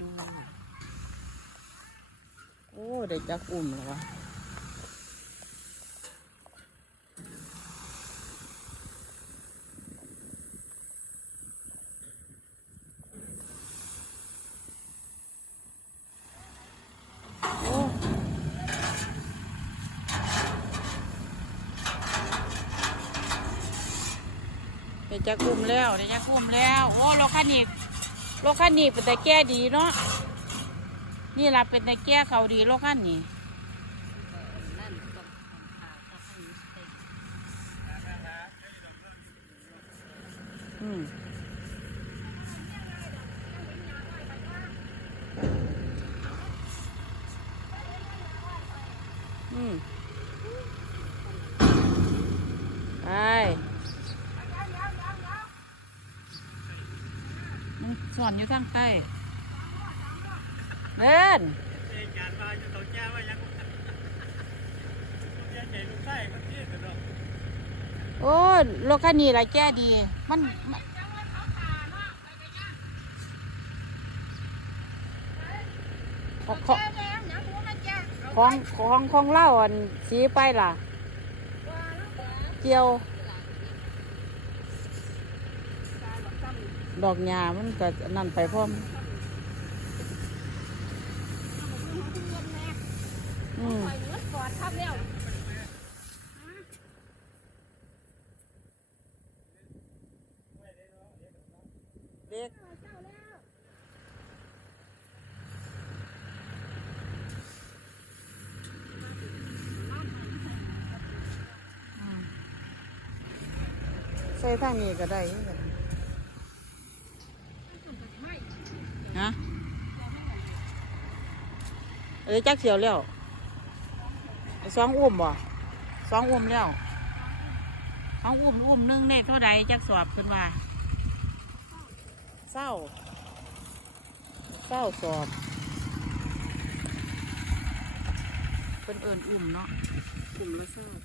ดู โอ้ได้จักอุ่มแล้ววะโอ้ได้จักอุ่มแล้วได้จักอุ่มแล้ว โอ้รถคันนี้ รถคันนี้เป็นแต่แก้ดีเนาะนี่ล่ะเป็นแต่แก้เขาดีรถคันนี้นั่นต้องผ่าตัดให้เต็มอืมอืมไป มันสอนอยู่ทางใต้เล่นเอกการมาอยู่เขาแก้ว่ายังแก้ใจลูกไส้มันที่กันเนาะโอ้รถคันนี้ละแก้ดี มันของของของเล่าอันสีไปล่ะเจียว ดอกหญ้ามันก็นั่นไปพร้อมอืมไปเนื้อกอดทับแล้วเด็กอืมใส่ทางนี้ก็ได้คือกัน ฮะเอ้ยจักเสียวแล้วสองอุ้มบ่สองอุ้มแล้วสองอุ้มอุ้มนึงได้เท่าใดจักสอบขึ้นว่าเศร้าเศร้าสอบเป็นเอิญอุ้มเนาะอุ้มแล้วเศร้า